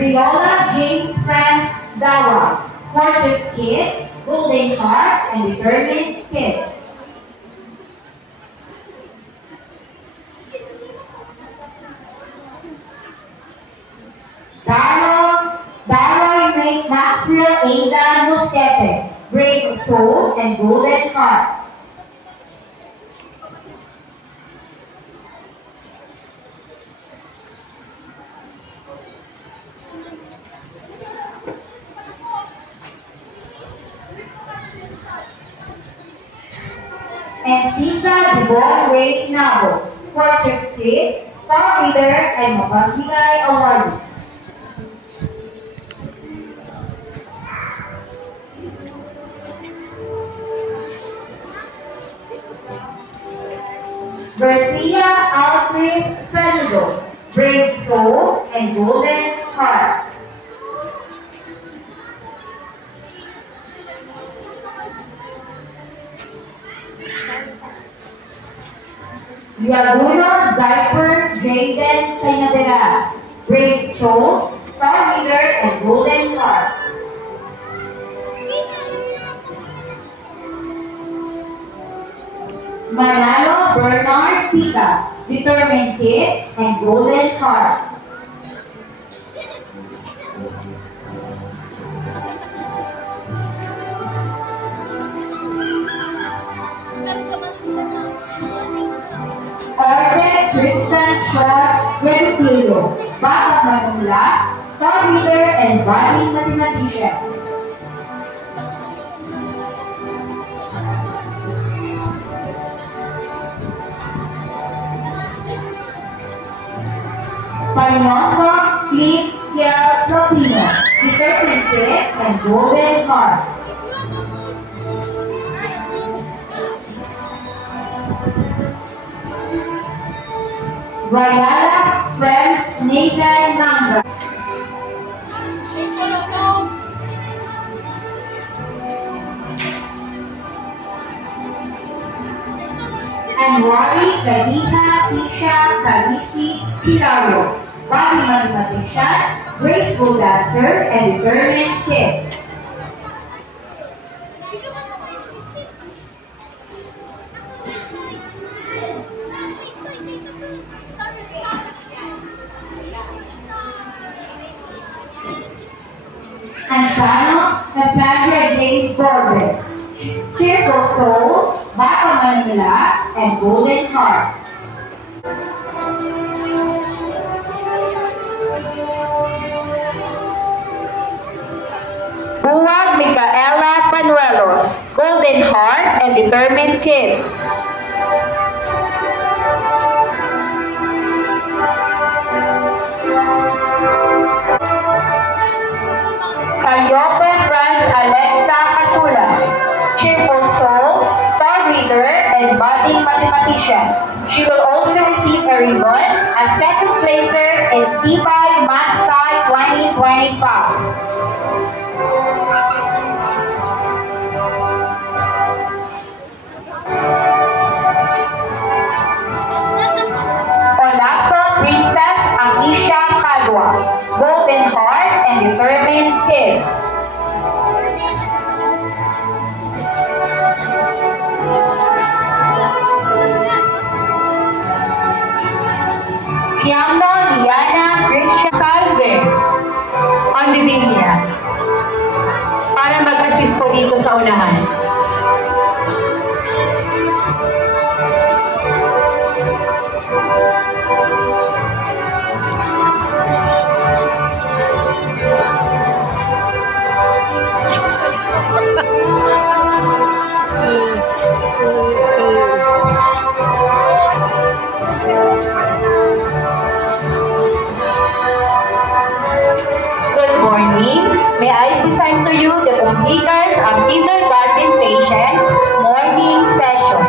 Riola James France Dawa, Fortress Kid, Golden Heart, and Determined Kid. Darrow Maxwell Ada Mosquete, Brave of Soul, and Golden Heart. And Cesar Devon Ray Nabo, Fortress Kid, Star Reader, and Mabangigay Award. Garcia Alfred Saludo, Brave Soul, and Golden Heart. Yaguno Zyper Jaden Kainadera, Brave Soul, Star Leader, and Golden Heart. Manalo Bernard Pika, Determined Kid, and Golden Heart. Orte Tristan Short Redutilo, Backup Manila, Star Leader, and Budding Mathematician. Pinoso Fleet Kiel Propino, Determined Kid, and Golden Heart. Rayala Friends Nathan Nanga. And Wari Kadita Isha Kalisi Hilario, Body Mathematician, Graceful Dancer, and Determined Kid. Ansano Cassandra James Gordon, Cheerful Soul, Backup Manila, and Golden Heart. Buwag Micaela Panuelos, Golden Heart, and Determined Kid. Calliope France Alexa Casula, Cheerful Soul, Star Reader, and Budding Mathematician. She will also receive a ribbon as second placer in Tibay Matsai 2025. Olaso Princess Anisha Padua, Golden Heart, and Determined Kid. Kiambo Liana Christian Salve on the Biblia para mag-assist po dito sa unahan. May I present to you the completers of kindergarten patients morning session.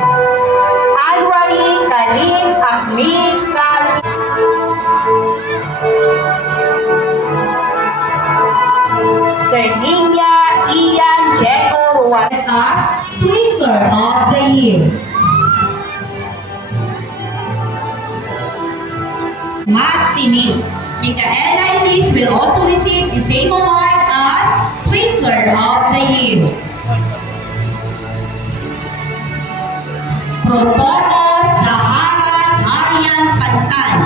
Alwari Karim Ahmed Karim. Sir Ninya Ian Jeco was us Twinkler of the Year. Matt Timing, Micaela finalists will also receive the same award as Twinkler of the Year. Protonos Laharan Harian Pantan,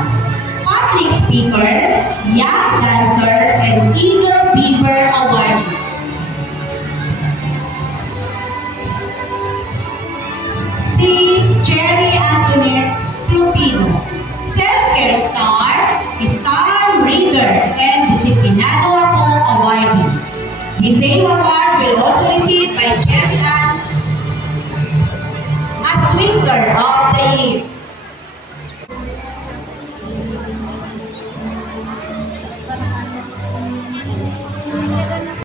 Public Speaker, Young Dancer, and Eager Beaver Award. Si Cherry Antoinette Lupino, Self-Care Star, Star Reader, and Disiplinado Ako Awardee. The same award will also received by Cherry Ann as Twinkler of the Year.